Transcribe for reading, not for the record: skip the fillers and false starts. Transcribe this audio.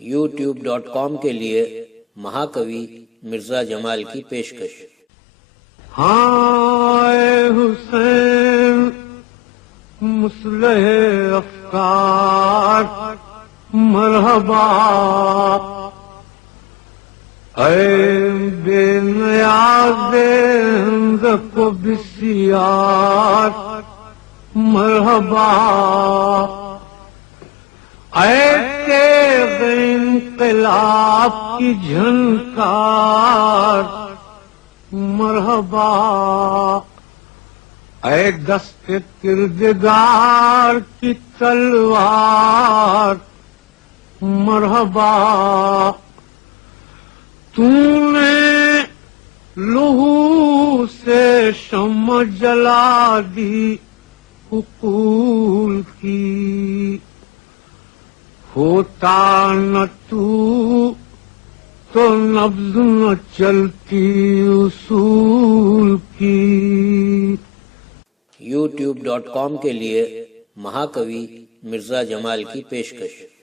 youtube.com کے لیے مہاکوی مرزا جمال کی پیشکش۔ ہاں اے حسین مصلح افکار مرحبا، اے بے نیاز رزق و بسیار مرحبا، اے تیغ انقلاب کی جھنکار مرحبا، اے دست کردگار کی تلوار مرحبا، تو نے لہو سے شمع جلا دی عقول کی، ہوتا نہ تو نبض نہ چلتی اصول کی۔ youtube.com کے لیے مہاکوی مرزا جمال کی پیشکش۔